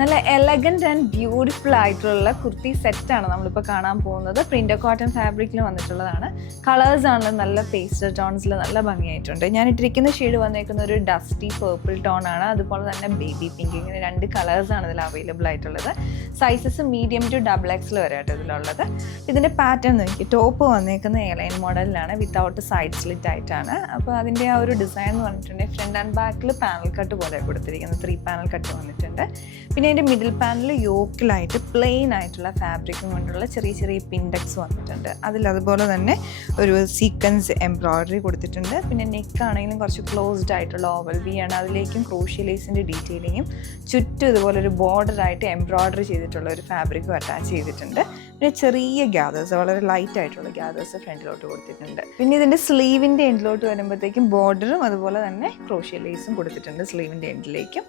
നല്ല elegant and beautiful ആയിട്ടുള്ള കുർത്തി സെറ്റാണ് നമ്മളിപ്പോൾ കാണാൻ പോകുന്നത്. പ്രിൻ്റ് കോട്ടൺ ഫാബ്രിക്കിൽ വന്നിട്ടുള്ളതാണ്. കളേഴ്സ് ആണെങ്കിലും നല്ല പേസ്റ്റൽ ടോൺസിൽ നല്ല ഭംഗിയായിട്ടുണ്ട്. ഞാൻ ഇട്ടിരിക്കുന്ന ഷെയ്ഡ് വന്നേക്കുന്ന ഒരു ഡസ്റ്റി പേർപ്പിൾ ടോൺ ആണ്, അതുപോലെ തന്നെ ബേബി പിങ്ക്. ഇങ്ങനെ രണ്ട് കളേഴ്സാണ് ഇതിൽ അവൈലബിൾ ആയിട്ടുള്ളത്. സൈസസ് മീഡിയം ടു XXL വരെ ആയിട്ട് ഇതിലുള്ളത്. ഇതിൻ്റെ പാറ്റേൺ നോക്കി, ടോപ്പ് വന്നേക്കുന്ന എയർലൈൻ മോഡലിലാണ്, വിത്തൗട്ട് സൈഡ് സ്ലിറ്റ് ആയിട്ടാണ്. അപ്പോൾ അതിൻ്റെ ആ ഒരു ഡിസൈൻ എന്ന് പറഞ്ഞിട്ടുണ്ടെങ്കിൽ ഫ്രണ്ട് ആൻഡ് ബാക്കിൽ പാനൽ കട്ട് പോലെ കൊടുത്തിരിക്കുന്നത്, 3 പാനൽ കട്ട് വന്നിട്ടുണ്ട്. പിന്നെ അതിൻ്റെ മിഡിൽ പാനൽ യോക്കിലായിട്ട് പ്ലെയിൻ ആയിട്ടുള്ള ഫാബ്രിക്കും കൊണ്ടുള്ള ചെറിയ ചെറിയ പിൻഡക്സ് വന്നിട്ടുണ്ട്. അതുപോലെ തന്നെ ഒരു സീക്വൻസ് എംബ്രോയ്ഡറി കൊടുത്തിട്ടുണ്ട്. പിന്നെ നെക്ക് ആണെങ്കിലും കുറച്ച് ക്ലോസ്ഡ് ആയിട്ടുള്ള ഓവൽ വി ആണ്, അതിലേക്കും ക്രോഷ്യലേസിൻ്റെ ഡീറ്റെയിലിങ്ങും ചുറ്റും ഇതുപോലെ ഒരു ബോർഡറായിട്ട് എംബ്രോയ്ഡറി ചെയ്തിട്ടുള്ള ഒരു ഫാബ്രിക്കും അറ്റാച്ച് ചെയ്തിട്ടുണ്ട്. പിന്നെ ചെറിയ ഗ്യാദേഴ്സ്, വളരെ ലൈറ്റ് ആയിട്ടുള്ള ഗ്യാദേഴ്സ് ഫ്രണ്ടിലോട്ട് കൊടുത്തിട്ടുണ്ട്. പിന്നെ ഇതിൻ്റെ സ്ലീവിൻ്റെ എൻഡിലോട്ട് വരുമ്പോഴത്തേക്കും ബോർഡറും അതുപോലെ തന്നെ ക്രോഷ്യലേസും കൊടുത്തിട്ടുണ്ട് സ്ലീവിൻ്റെ എൻഡിലേക്കും.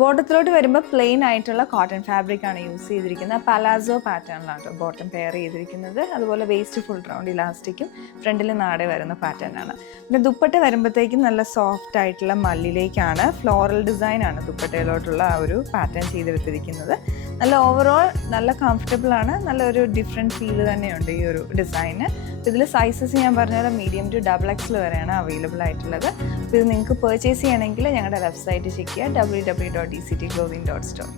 ബോട്ടത്തിലോട്ട് വരുമ്പോൾ പ്ലെയിൻ ആയിട്ടുള്ള കോട്ടൺ ഫാബ്രിക് ആണ് യൂസ് ചെയ്തിരിക്കുന്നത്. പലാസോ പാറ്റേണിലാണ് ബോട്ടം പെയർ ചെയ്തിരിക്കുന്നത്. അതുപോലെ വേസ്റ്റ് ഫുൾ റൗണ്ട് ഇലാസ്റ്റിക്കും ഫ്രണ്ടിൽ നാടെ വരുന്ന പാറ്റേൺ ആണ്. പിന്നെ ദുപ്പട്ട വരുമ്പോഴത്തേക്കും നല്ല സോഫ്റ്റ് ആയിട്ടുള്ള മല്ലിലേക്കാണ്, ഫ്ലോറൽ ഡിസൈൻ ആണ് ദുപ്പട്ടയിലോട്ടുള്ള ആ ഒരു പാറ്റേൺ ചെയ്തെടുത്തിരിക്കുന്നത്. നല്ല ഓവറോൾ നല്ല കംഫർട്ടബിൾ ആണ്, നല്ലൊരു ഡിഫറെൻറ്റ് ഫീല് തന്നെയുണ്ട് ഈ ഒരു ഡിസൈന്. ഇതിൽ സൈസസ് ഞാൻ പറഞ്ഞ മീഡിയം ടു XXL വരെയാണ് അവൈലബിൾ ആയിട്ടുള്ളത്. അപ്പോൾ ഇത് നിങ്ങൾക്ക് പർച്ചേസ് ചെയ്യണമെങ്കിൽ ഞങ്ങളുടെ വെബ്സൈറ്റ് ചെക്ക് ചെയ്യുക, www.dctclothing.store.